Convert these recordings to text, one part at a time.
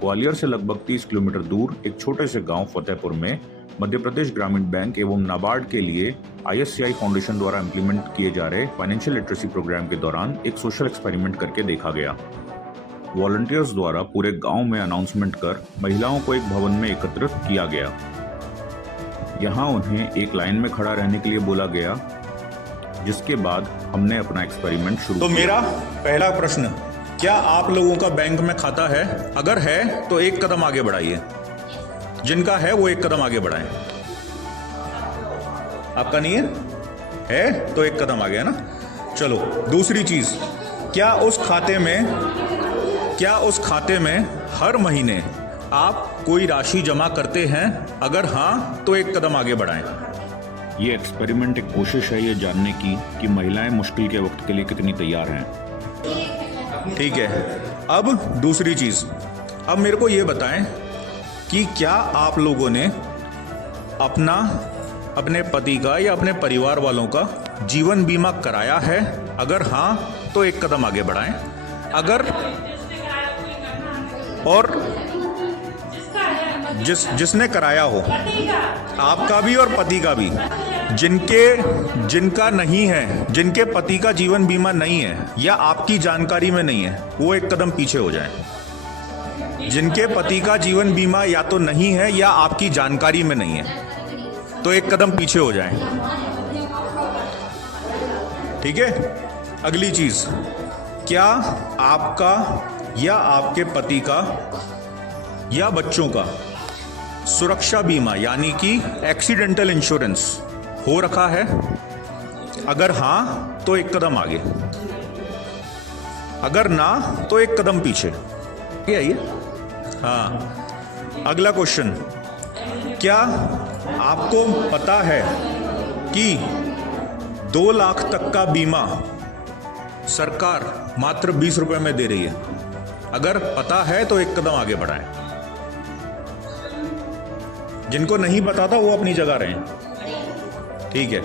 ग्वालियर से लगभग 30 किलोमीटर दूर एक छोटे से गांव फतेहपुर में मध्य प्रदेश ग्रामीण बैंक एवं नाबार्ड के लिए ISCI फाउंडेशन द्वारा इम्प्लीमेंट किए जा रहे फाइनेंशियल लिटरेसी प्रोग्राम के दौरान एक सोशल एक्सपेरिमेंट करके देखा गया। वॉलंटियर्स द्वारा पूरे गांव में अनाउंसमेंट कर महिलाओं को एक भवन में एकत्रित किया गया। यहां उन्हें एक लाइन में खड़ा रहने के लिए बोला गया, जिसके बाद हमने अपना एक्सपेरिमेंट शुरू किया। तो मेरा पहला प्रश्न, क्या आप लोगों का बैंक में खाता है? अगर है तो एक कदम आगे बढ़ाइए। जिनका है वो एक कदम आगे बढ़ाएं। आपका नहीं है तो एक कदम आगे, है ना। चलो, दूसरी चीज, क्या उस खाते में हर महीने आप कोई राशि जमा करते हैं? अगर हाँ तो एक कदम आगे बढ़ाएं। ये एक्सपेरिमेंट एक कोशिश है ये जानने की कि महिलाएं मुश्किल के वक्त के लिए कितनी तैयार हैं। ठीक है, अब दूसरी चीज, अब मेरे को ये बताएं कि क्या आप लोगों ने अपने पति का या अपने परिवार वालों का जीवन बीमा कराया है? अगर हाँ तो एक कदम आगे बढ़ाएं। अगर और जिसने कराया हो, आपका भी और पति का भी, जिनका नहीं है, जिनके पति का जीवन बीमा नहीं है या आपकी जानकारी में नहीं है, वो एक कदम पीछे हो जाएं। जिनके पति का जीवन बीमा या तो नहीं है या आपकी जानकारी में नहीं है, तो एक कदम पीछे हो जाएं। ठीक है। अगली चीज, क्या आपका या आपके पति का या बच्चों का सुरक्षा बीमा यानी कि एक्सीडेंटल इंश्योरेंस हो रखा है? अगर हाँ तो एक कदम आगे, अगर ना तो एक कदम पीछे। ये आइए। हाँ, अगला क्वेश्चन, क्या आपको पता है कि 2 लाख तक का बीमा सरकार मात्र 20 रुपए में दे रही है? अगर पता है तो एक कदम आगे बढ़ाएं। जिनको नहीं पता था वो अपनी जगह रहें। ठीक है।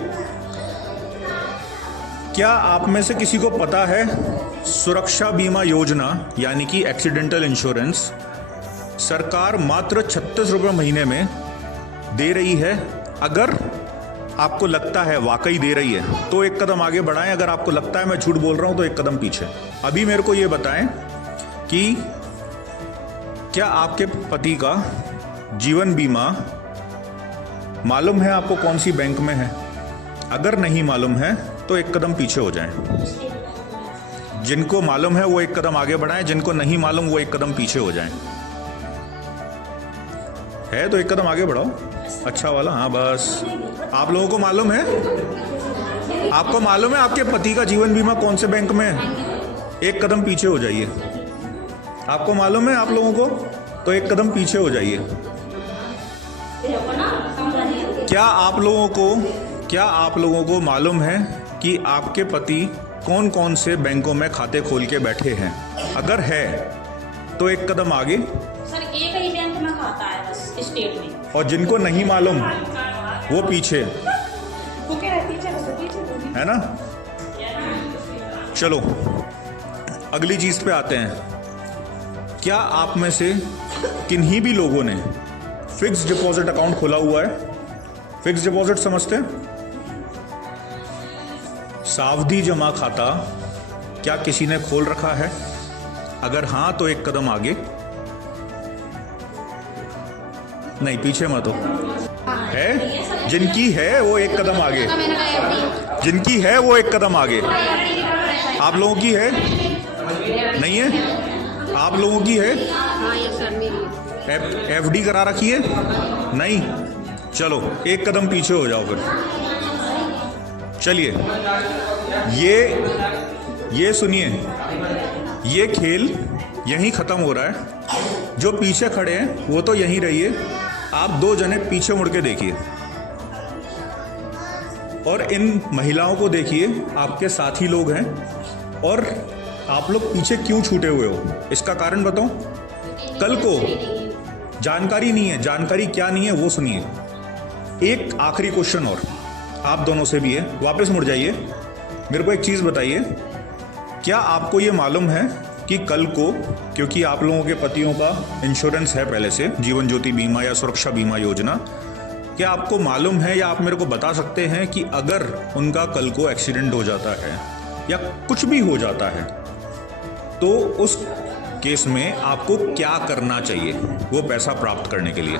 क्या आप में से किसी को पता है सुरक्षा बीमा योजना यानी कि एक्सीडेंटल इंश्योरेंस सरकार मात्र 36 रुपये महीने में दे रही है? अगर आपको लगता है वाकई दे रही है तो एक कदम आगे बढ़ाएं। अगर आपको लगता है मैं झूठ बोल रहा हूं तो एक कदम पीछे। अभी मेरे को ये बताएं कि क्या आपके पति का जीवन बीमा मालूम है आपको कौन सी बैंक में है? अगर नहीं मालूम है तो एक कदम पीछे हो जाएं। जिनको मालूम है वो एक कदम आगे बढ़ाएं, जिनको नहीं मालूम वो एक कदम पीछे हो जाएं। है तो एक कदम आगे बढ़ाओ, अच्छा वाला। हाँ बस। आप लोगों को मालूम है? आपको मालूम है आपके पति का जीवन बीमा कौन से बैंक में है? एक कदम पीछे हो जाइए। आपको मालूम है आप लोगों को? तो एक कदम पीछे हो जाइए। क्या आप लोगों को मालूम है कि आपके पति कौन कौन से बैंकों में खाते खोल के बैठे हैं? अगर है तो एक कदम आगे। सर, एक ही बैंक में खाता है बस, स्टेट में। और जिनको नहीं मालूम वो पीछे, है ना। चलो, अगली चीज पे आते हैं। क्या आप में से किन्हीं भी लोगों ने फिक्स्ड डिपॉजिट अकाउंट खोला हुआ है? फिक्स्ड डिपॉजिट समझते हैं? सावधि जमा खाता क्या किसी ने खोल रखा है? अगर हाँ तो एक कदम आगे। नहीं, पीछे मत हो। है? जिनकी है वो एक कदम आगे। जिनकी है वो एक कदम आगे। आप लोगों की है? नहीं है? आप लोगों की है? FD करा रखी है? नहीं? चलो, एक कदम पीछे हो जाओ फिर। चलिए, ये सुनिए, ये खेल यहीं खत्म हो रहा है। जो पीछे खड़े हैं वो तो यहीं रहिए। आप 2 जने पीछे मुड़ के देखिए और इन महिलाओं को देखिए, आपके साथी लोग हैं। और आप लोग पीछे क्यों छूटे हुए हो? इसका कारण बताओ। कल को जानकारी नहीं है, जानकारी क्या नहीं है वो सुनिए। एक आखिरी क्वेश्चन और आप दोनों से भी है, वापस मुड़ जाइए। मेरे को एक चीज़ बताइए, क्या आपको ये मालूम है कि कल को, क्योंकि आप लोगों के पतियों का इंश्योरेंस है पहले से, जीवन ज्योति बीमा या सुरक्षा बीमा योजना, क्या आपको मालूम है या आप मेरे को बता सकते हैं कि अगर उनका कल को एक्सीडेंट हो जाता है या कुछ भी हो जाता है तो उस केस में आपको क्या करना चाहिए वो पैसा प्राप्त करने के लिए?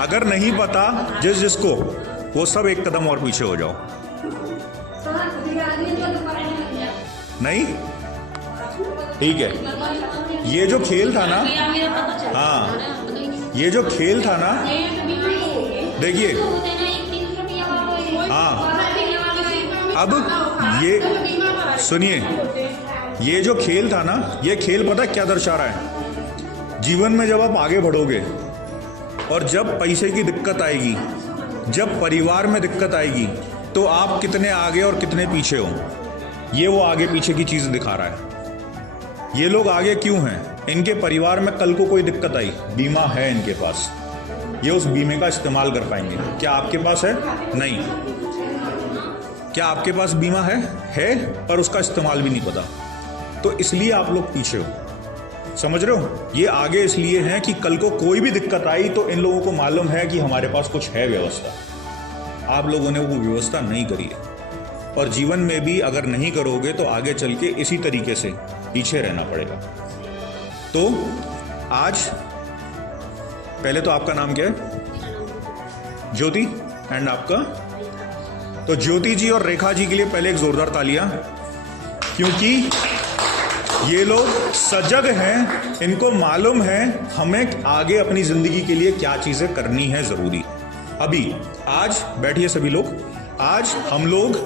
अगर नहीं पता जिसको, वो सब एक कदम और पीछे हो जाओ। नहीं, ठीक है। ये जो खेल था ना, हाँ, ये जो खेल था ना, देखिए, हाँ, अब ये सुनिए, ये जो खेल था ना, ये खेल पता क्या दर्शा रहा है? जीवन में जब आप आगे बढ़ोगे और जब पैसे की दिक्कत आएगी, जब परिवार में दिक्कत आएगी, तो आप कितने आगे और कितने पीछे हो, ये वो आगे पीछे की चीज दिखा रहा है। ये लोग आगे क्यों हैं? इनके परिवार में कल को कोई दिक्कत आई, बीमा है इनके पास, ये उस बीमे का इस्तेमाल कर पाएंगे। क्या आपके पास है? नहीं। क्या आपके पास बीमा है, पर उसका इस्तेमाल भी नहीं पता, तो इसलिए आप लोग पीछे हो। समझ रहे हो? ये आगे इसलिए हैं कि कल को कोई भी दिक्कत आई तो इन लोगों को मालूम है कि हमारे पास कुछ है व्यवस्था। आप लोगों ने वो व्यवस्था नहीं करी है, और जीवन में भी अगर नहीं करोगे तो आगे चल के इसी तरीके से पीछे रहना पड़ेगा। तो आज पहले तो आपका नाम क्या है? ज्योति। एंड आपका? तो ज्योति जी और रेखा जी के लिए पहले एक जोरदार तालियां, क्योंकि ये लोग सजग हैं, इनको मालूम है हमें आगे अपनी जिंदगी के लिए क्या चीजें करनी है जरूरी। अभी आज बैठिए सभी लोग, आज हम लोग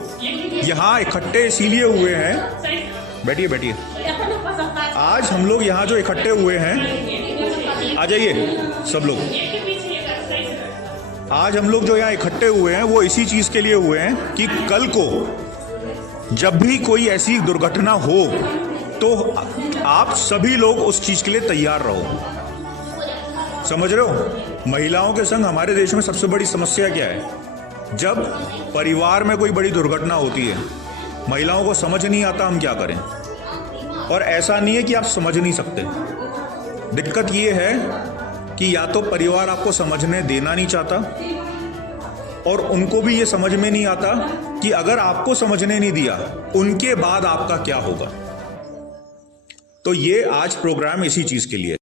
यहाँ इकट्ठे इसीलिए हुए हैं, बैठिए, आज हम लोग यहाँ जो इकट्ठे हुए हैं, आ जाइए सब लोग, आज हम लोग जो यहाँ इकट्ठे हुए हैं वो इसी चीज के लिए हुए हैं कि कल को जब भी कोई ऐसी दुर्घटना हो तो आप सभी लोग उस चीज के लिए तैयार रहो। समझ रहे हो? महिलाओं के संग हमारे देश में सबसे बड़ी समस्या क्या है? जब परिवार में कोई बड़ी दुर्घटना होती है, महिलाओं को समझ नहीं आता हम क्या करें। और ऐसा नहीं है कि आप समझ नहीं सकते, दिक्कत ये है कि या तो परिवार आपको समझने देना नहीं चाहता, और उनको भी ये समझ में नहीं आता कि अगर आपको समझने नहीं दिया उनके बाद आपका क्या होगा। तो ये आज प्रोग्राम इसी चीज के लिए